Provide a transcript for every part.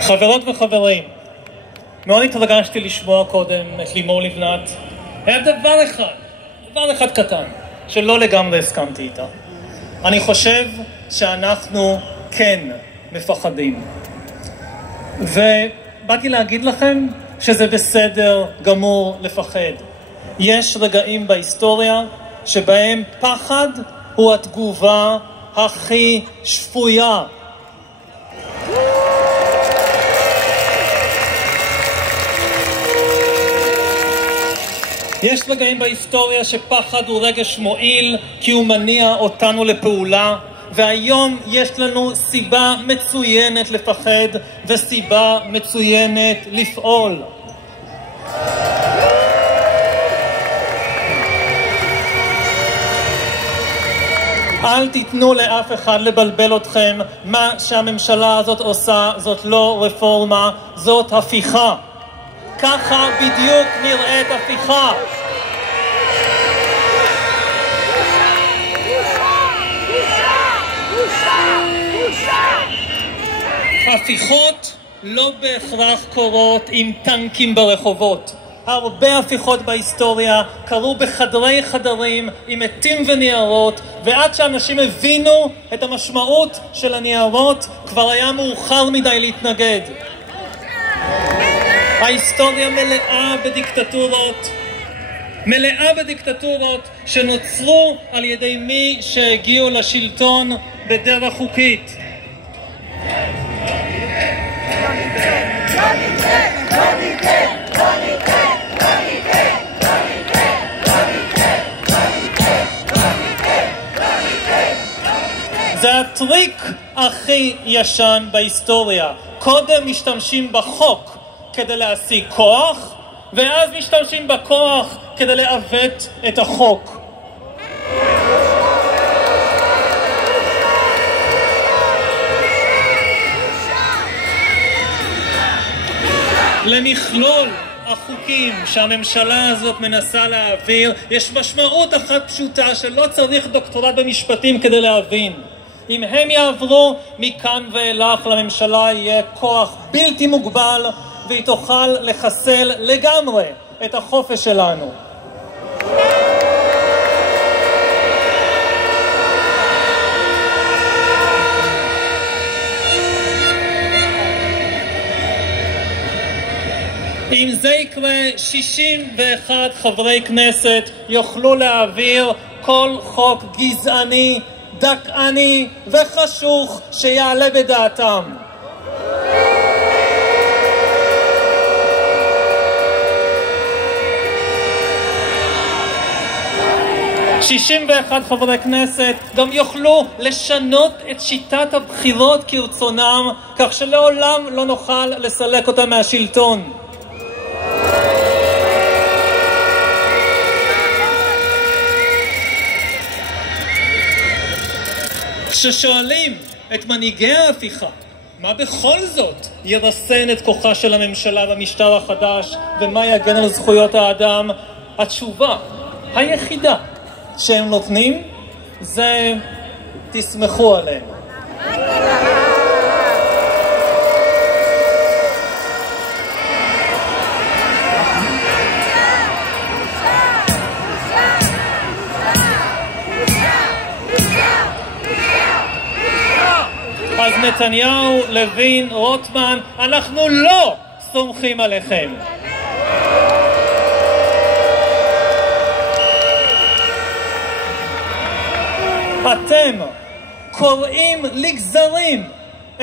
חברות וחברים, מאוד התרגשתי לשמוע קודם את לימור לבנת. היה דבר אחד קטן, שלא לגמרי הסכמתי איתה. אני חושב שאנחנו כן מפחדים. ובאתי להגיד לכם שזה בסדר גמור לפחד. יש רגעים בהיסטוריה שבהם פחד הוא התגובה הכי שפויה. יש רגעים בהיסטוריה שפחד הוא רגש מועיל כי הוא מניע אותנו לפעולה, והיום יש לנו סיבה מצוינת לפחד וסיבה מצוינת לפעול. אל תיתנו לאף אחד לבלבל אתכם. מה שהממשלה הזאת עושה זאת לא רפורמה, זאת הפיכה. ככה בדיוק נראית הפיכה. הפיכות לא בהכרח קורות עם טנקים ברחובות. הרבה הפיכות בהיסטוריה קרו בחדרי חדרים עם עטים וניירות, ועד שאנשים הבינו את המשמעות של הניירות כבר היה מאוחר מדי להתנגד. ההיסטוריה מלאה בדיקטטורות שנוצרו על ידי מי שהגיעו לשלטון בדרך חוקית. זה הטריק הכי ישן בהיסטוריה. קודם משתמשים בחוק כדי להשיג כוח, ואז משתמשים בכוח כדי לעוות את החוק. למכלול החוקים שהממשלה הזאת מנסה להעביר יש משמעות אחת פשוטה שלא צריך דוקטורט במשפטים כדי להבין. אם הם יעברו, מכאן ואילך לממשלה יהיה כוח בלתי מוגבל, והיא תוכל לחסל לגמרי את החופש שלנו. אם זה יקרה, 61 חברי כנסת יוכלו להעביר כל חוק גזעני, דכאני וחשוך שיעלה בדעתם. חברי כנסת גם יוכלו לשנות את שיטת הבחירות כרצונם, כך שלעולם לא נוכל לסלק אותם מהשלטון. כששואלים את מנהיגי ההפיכה מה בכל זאת ירסן את כוחה של הממשלה במשטר החדש ומה יגן על זכויות האדם, התשובה היחידה שהם נותנים זה תסמכו עליהם. אז נתניהו, לוין, רוטמן, אנחנו לא סומכים עליכם. אתם קוראים לגזרים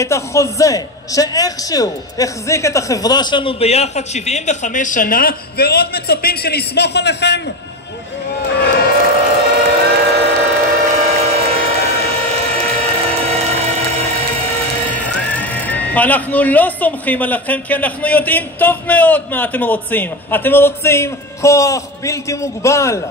את החוזה שאיכשהו החזיק את החברה שלנו ביחד 75 שנה ועוד מצפים שנסמוך עליכם? אנחנו לא סומכים עליכם כי אנחנו יודעים טוב מאוד מה אתם רוצים. אתם רוצים כוח בלתי מוגבל.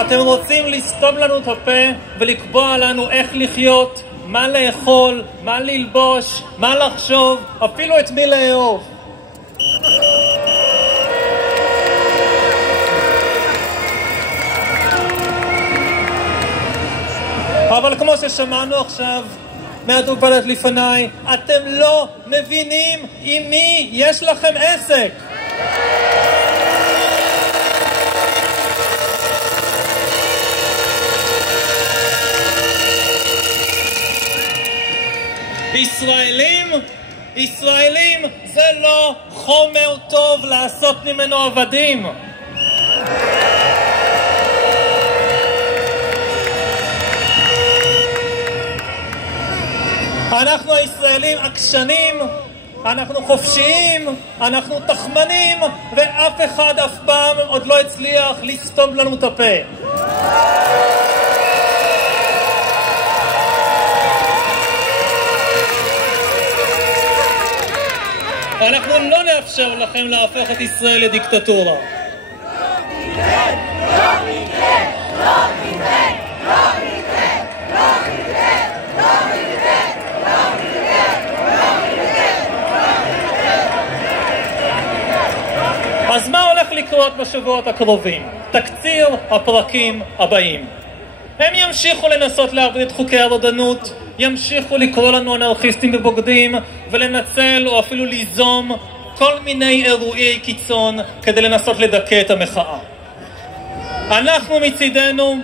אתם רוצים לסתום לנו את הפה ולקבוע לנו איך לחיות, מה לאכול, מה ללבוש, מה לחשוב, אפילו את מי לאהוב. כמו ששמענו עכשיו מהדוברת לפניי, אתם לא מבינים עם מי יש לכם עסק. ישראלים זה לא חומר טוב לעשות ממנו עבדים. אנחנו הישראלים עקשנים, אנחנו חופשיים, אנחנו תחמנים, ואף אחד אף פעם עוד לא הצליח לסתום לנו את הפה. אנחנו לא נאפשר לכם להפוך את ישראל לדיקטטורה. אז מה הולך לקרות בשבועות הקרובים? תקציר הפרקים הבאים. הם ימשיכו לנסות להעביר את חוקי הרודנות, ימשיכו לקרוא לנו אנרכיסטים ובוגדים, ולנצל או אפילו ליזום כל מיני אירועי קיצון כדי לנסות לדכא את המחאה. אנחנו מצידנו,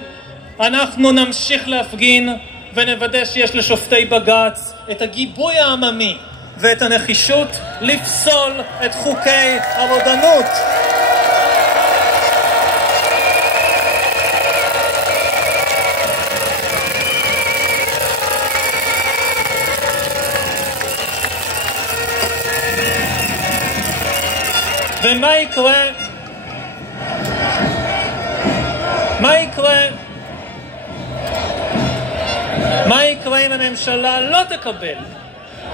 אנחנו נמשיך להפגין ונוודא שיש לשופטי בג"ץ את הגיבוי העממי ואת הנחישות לפסול את חוקי הרודנות. ומה יקרה? מה יקרה אם הממשלה לא תקבל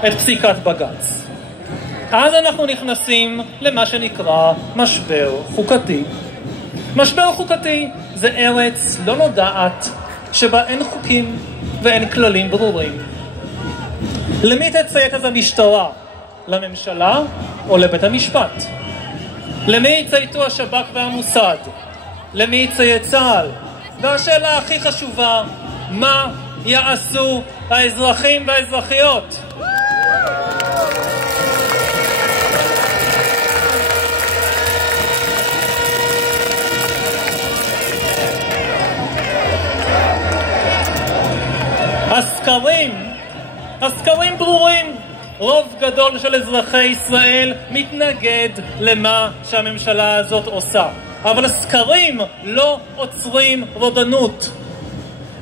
את פסיקת בג"ץ? אז אנחנו נכנסים למה שנקרא משבר חוקתי. משבר חוקתי זה ארץ לא נודעת שבה אין חוקים ואין כללים ברורים. למי תציית אז המשטרה? לממשלה או לבית המשפט? למי יצייתו השב"כ והמוסד? למי יציית צה"ל? והשאלה הכי חשובה, מה יעשו האזרחים והאזרחיות? הסקרים ברורים. רוב גדול של אזרחי ישראל מתנגד למה שהממשלה הזאת עושה. אבל הסקרים לא עוצרים רודנות.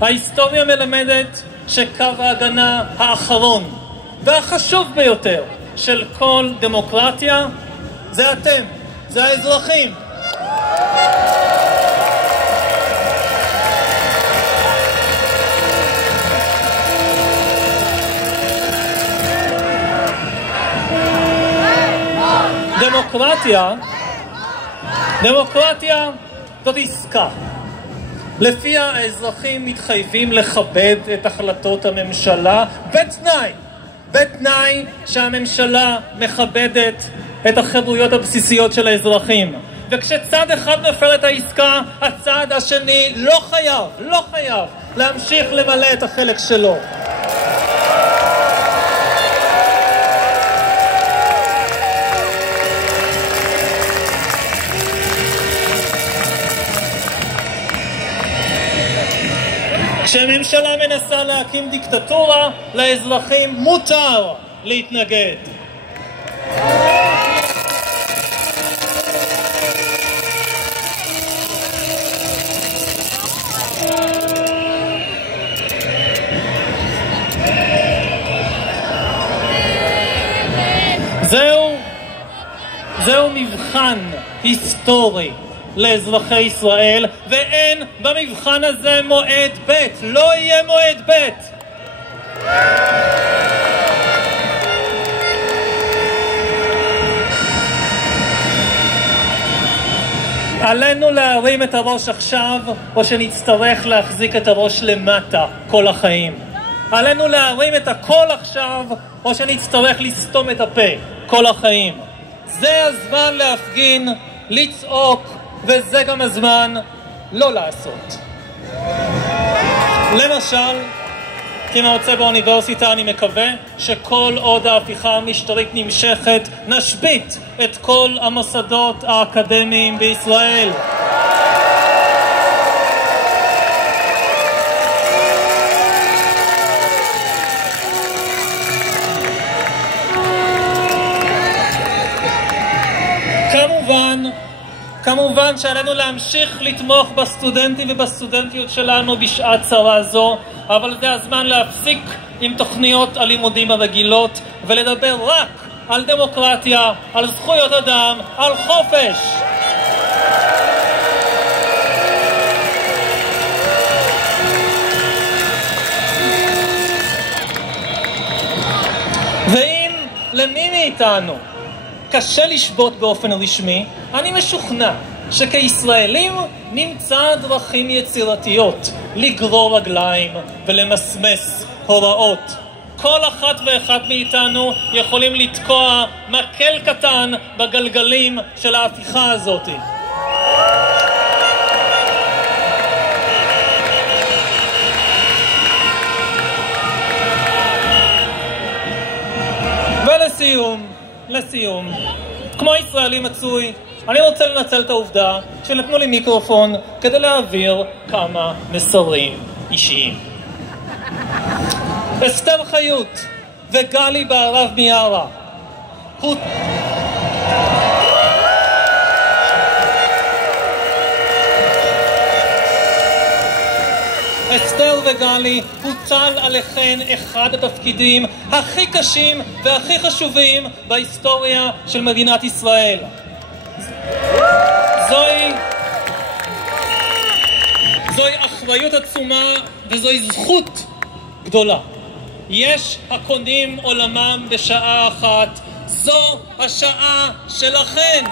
ההיסטוריה מלמדת שקו ההגנה האחרון והחשוב ביותר של כל דמוקרטיה זה אתם, זה האזרחים. דמוקרטיה זאת עסקה. לפיה האזרחים מתחייבים לכבד את החלטות הממשלה בתנאי שהממשלה מכבדת את החירויות הבסיסיות של האזרחים. וכשצד אחד מפר את העסקה, הצד השני לא חייב להמשיך למלא את החלק שלו. כשהממשלה מנסה להקים דיקטטורה, לאזרחים מותר להתנגד. זהו מבחן היסטורי לאזרחי ישראל, ואין במבחן הזה מועד ב', לא יהיה מועד ב'. עלינו להרים את הראש עכשיו, או שנצטרך להחזיק את הראש למטה כל החיים. עלינו להרים את הקול עכשיו, או שנצטרך לסתום את הפה כל החיים. זה הזמן להפגין, לצעוק, וזה גם הזמן לא לעשות. כמרצה באוניברסיטה אני מקווה שכל עוד ההפיכה המשטרית נמשכת נשבית את כל המוסדות האקדמיים בישראל. כמובן שעלינו להמשיך לתמוך בסטודנטים ובסטודנטיות שלנו בשעת צרה זו, אבל זה הזמן להפסיק עם תוכניות הלימודים הרגילות ולדבר רק על דמוקרטיה, על זכויות אדם, על חופש. ואם למי מאיתנו קשה לשבות באופן רשמי, אני משוכנע שכישראלים נמצא דרכים יצירתיות לגרור רגליים ולמסמס הוראות. כל אחת ואחת מאיתנו יכולים לתקוע מקל קטן בגלגלים של ההפיכה הזאת. לסיום, כמו ישראלי מצוי, אני רוצה לנצל את העובדה שנתנו לי מיקרופון כדי להעביר כמה מסרים אישיים. אסתר חיות וגלי בערב מיארה אסתר וגלי, הוטל עליכן אחד התפקידים הכי קשים והכי חשובים בהיסטוריה של מדינת ישראל. זוהי אחריות עצומה וזוהי זכות גדולה. יש הקונים עולמם בשעה אחת, זו השעה שלכן.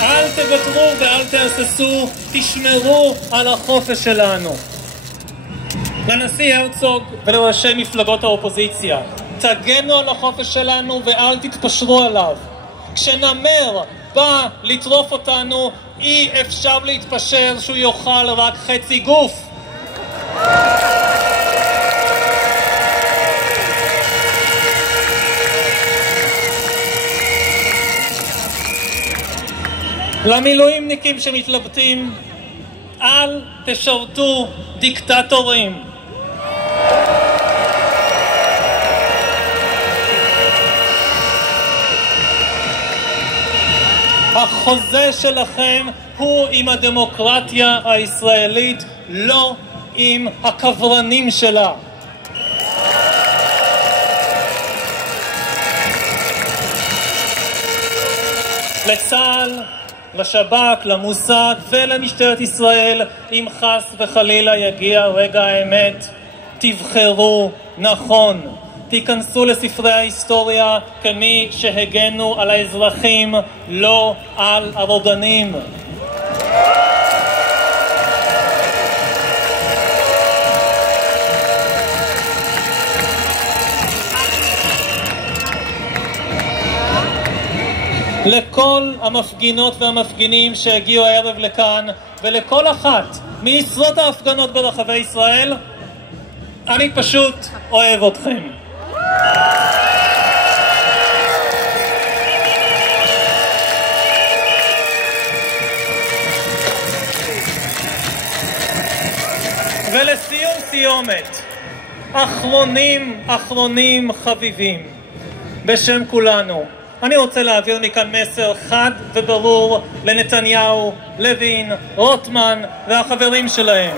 אל תוותרו ואל תהססו, תשמרו על החופש שלנו. לנשיא הרצוג ולראשי מפלגות האופוזיציה, תגנו על החופש שלנו ואל תתפשרו עליו. כשנמר בא לטרוף אותנו, אי אפשר להתפשר שהוא יאכל רק חצי גוף. למילואימניקים שמתלבטים, אל תשרתו דיקטטורים. החוזה שלכם הוא עם הדמוקרטיה הישראלית, לא עם הקברנים שלה. לצה"ל, לשב"כ, למוסד ולמשטרת ישראל, אם חס וחלילה יגיע רגע האמת, תבחרו נכון. תיכנסו לספרי ההיסטוריה כמי שהגנו על האזרחים, לא על הרודנים. לכל המפגינות והמפגינים שהגיעו הערב לכאן, ולכל אחת מעשרות ההפגנות ברחבי ישראל, אני פשוט אוהב אתכם. ולסיום סיומת, אחרונים חביבים, בשם כולנו, אני רוצה להעביר מכאן מסר חד וברור לנתניהו, לוין, רוטמן והחברים שלהם.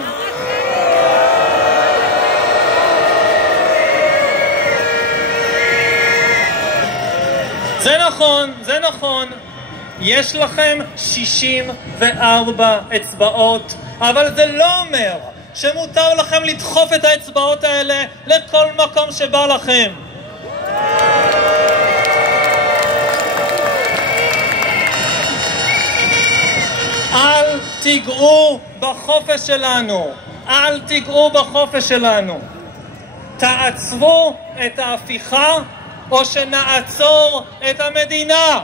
זה נכון, יש לכם 64 אצבעות, אבל זה לא אומר שמותר לכם לדחוף את האצבעות האלה לכל מקום שבא לכם. אל תיגעו בחופש שלנו, אל תיגעו בחופש שלנו. תעצרו את ההפיכה או שנעצור את המדינה.